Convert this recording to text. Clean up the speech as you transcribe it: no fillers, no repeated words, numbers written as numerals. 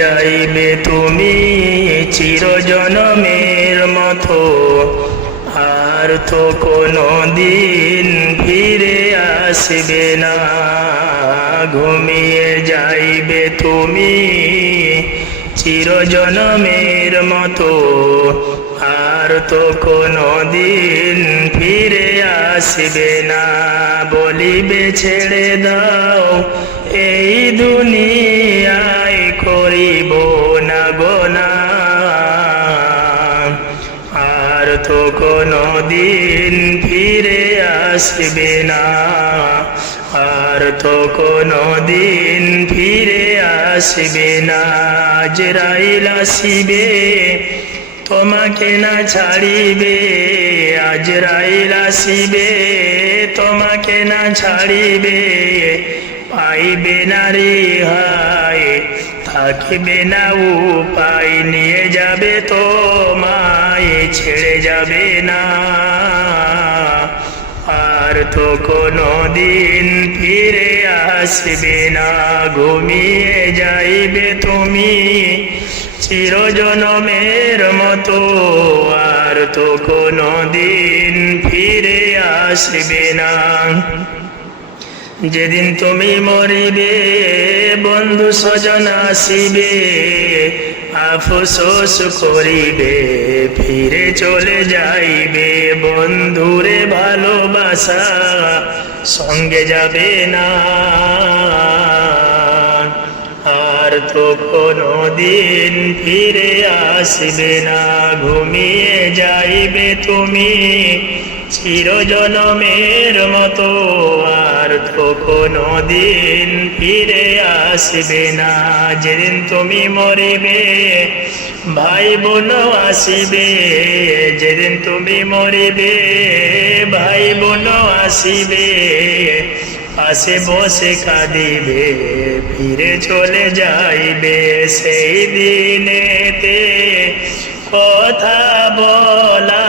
যাইবে তুমি চিরজনমের মতো, আর তো কোনো দিন ফিরে আসবে না। ঘুমিয়ে যাইবে তুমি চিরজনমের মতো, আর তো কোনো দিন ফিরে আসবে না। বলিবে ছেড়ে দাও এই দুনিয়ায় করিব না গোনা, আর তো কোনো দিন ফিরে আসবে না, আর তো কোনো দিন ফিরে আসবে না। আজরাইল আসিবে তোমাকে না ছাড়িবে, আজরাইল আসিবে তোমাকে না ছাড়িবে। পাইবে না রেহাই থাকিবে না উপায়, নিয়ে যাবে তোমায় ছেড়ে যাবে না, আর তো কোনো দিন ফিরে আসবে না। ঘুমিয়ে যাইবে তুমি চিরজনমের মতো, আর তো কোনো দিন ফিরে আসবে না। যেদিন তুমি মরিবে বন্ধু স্বজন আসিবে, আফসোস করিবে ফিরে চলে যাইবে। বন্ধুরে ভালোবাসা সঙ্গে যাবে না, আর তো কোনো দিন ফিরে আসবে না। ঘুমিয়ে যাইবে তুমি চিরজনমের মতো, আর তো কোনো দিন ফিরে আসবে না। যেদিন তুমি মরিবে ভাই বোন আসিবে, যেদিন তুমি মরিবে ভাই বোন আসিবে। পাশে বসে কাঁদিবে ফিরে চলে যাইবে, সেই দিনেতে কথা বলা